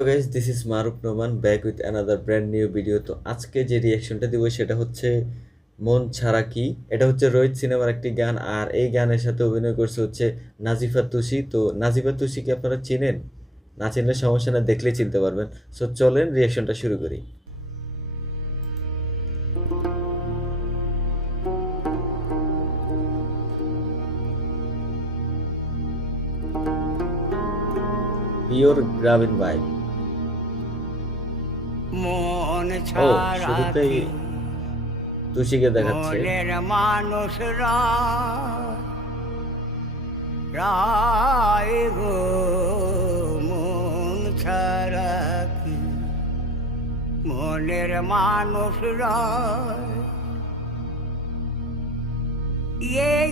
তো guys this is Maruf Noman back with another brand new video. তো আজকে যে রিয়াকশনটা দিব সেটা হচ্ছে মন ছাড়া কি। এটা হচ্ছে রোহিত সিনেমার একটি গান, আর এই গানের সাথে অভিনয় করছে হচ্ছে নাজিফা তুষি। তো নাজিফা তুষিকে আপনারা চেনেন? না চিনলে সমস্যা না, দেখলেই চিনতে পারবেন। সো চলেন রিয়াকশনটা শুরু করি। পিওর গ্রামীণ ভাইব। মন ও ছাড়া শুরুতেই কি তুষিকে দেখাচ্ছে। মনের মানুষরা রায় গো। মন ছাড়া কি মনের মানুষরা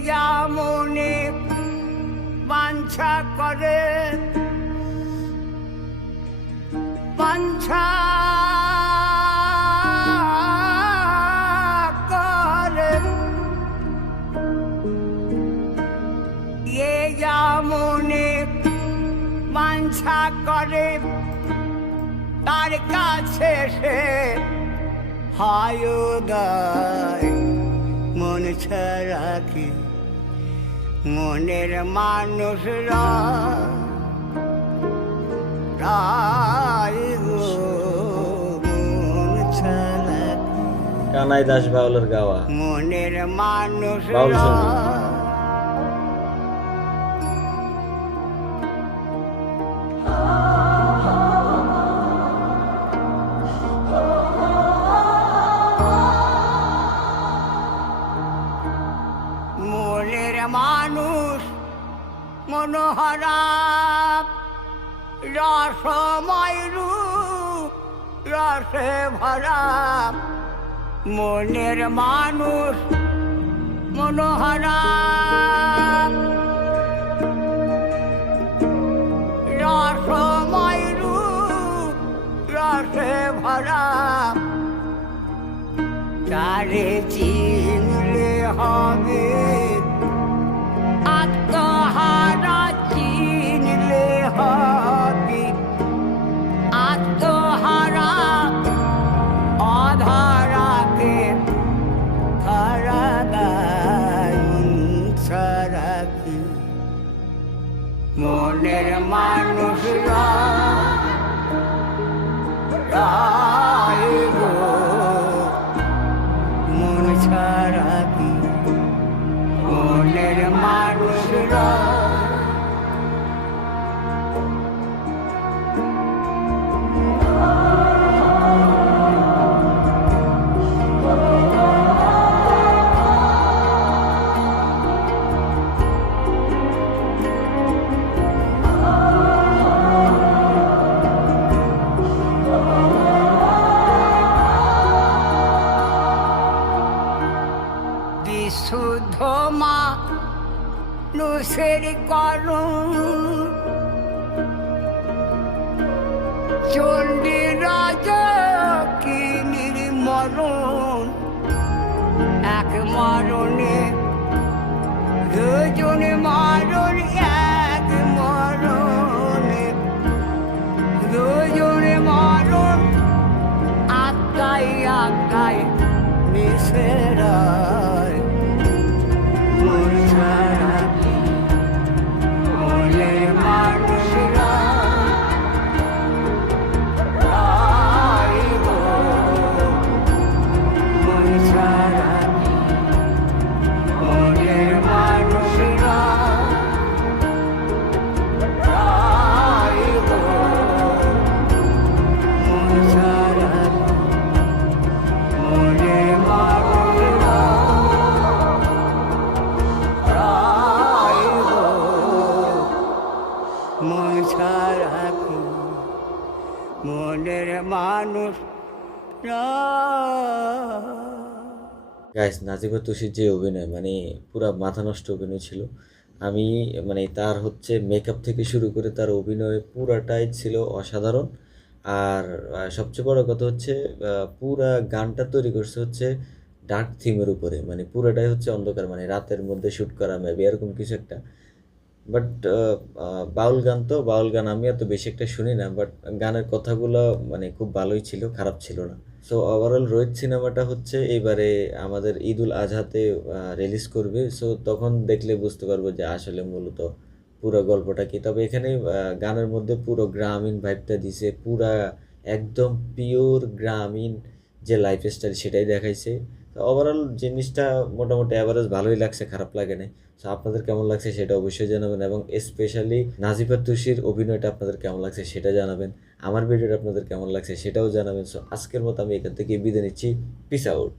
যা মনে বাঞ্ছা করে বাঞ্ছা করে যা মনে বাঞ্ছা করে তার কাছে সে হয় গায়। মন ছাড়া কি মনের মানুষরা রায় গো। মন ছাড়া কি কানাই দাস বাউলের গাওয়া মনের বাউল মানুষরা সঙ্গীত। মনের মানুষ মনোহরা রসময় রূপ রসে ভরা। মনের মানুষ মনোহরা রসময় রূপ রসে ভরা। তারে চিনলে হবে আত্মহারা, চিনলে হবে আত্মহারা। অধারাকে ধরা গায় ছাড়া কি মনের মানুষরা রায় গো। মন ছাড়া কি মনের মানুষরা বিশুদ্ধ মা নুসের করুণ চণ্ডী রাজা কি নির্মরণ। এক মরণে দুজনে মরণ, এক মরণে দুজনে মরণ। আত্মাই আত্মাই মিশেরায়। মন ছাড়া কি মনের মানুষরা রায় গো। মন ছাড়া কি মনের মানুষরা রায় গো। মন ছাড়া কি মনের মানুষরা রায় গো। মন ছাড়া কি মনের মানুষ গাইস নাজিফা তুষির যে অভিনয়, মানে পুরা মাথা নষ্ট অভিনয় ছিল। আমি মানে তার হচ্ছে মেকআপ থেকে শুরু করে তার অভিনয় পুরাটাই ছিল অসাধারণ। আর সবচেয়ে বড় কথা হচ্ছে পুরা গানটা তৈরি করছে হচ্ছে ডার্ক থিমের উপরে, মানে পুরাটাই হচ্ছে অন্ধকার, মানে রাতের মধ্যে শ্যুট করা মেবি এরকম কিছু একটা। বাট বাউল গান তো বাউল গান আমি এত বেশি একটা শুনি না, বাট গানের কথাগুলো মানে খুব ভালোই ছিল, খারাপ ছিল না। সো ওভারঅল রোহিত সিনেমাটা হচ্ছে এবারে আমাদের ঈদুল আজহাতে রিলিজ করবে। সো তখন দেখলে বুঝতে পারবো যে আসলে মূলত পুরো গল্পটা কি। তবে এখানে গানের মধ্যে পুরো গ্রামীণ ভাইবটা দিছে, পুরা একদম পিওর গ্রামীণ যে লাইফস্টাইল সেটাই দেখাইছে। তো ওভারঅল জিনিসটা মোটামুটি অ্যাভারেজ ভালোই লাগছে, খারাপ লাগে নাই। সো আপনাদের কেমন লাগছে সেটা অবশ্যই জানাবেন, এবং স্পেশালি নাজিফা তুষির অভিনয়টা আপনাদের কেমন লাগছে সেটা জানাবেন। আমার ভিডিওটা আপনাদের কেমন লাগছে সেটাও জানাবেন। সো আজকের মতো আমি এখান থেকে বিদায় নিচ্ছি। Piece out.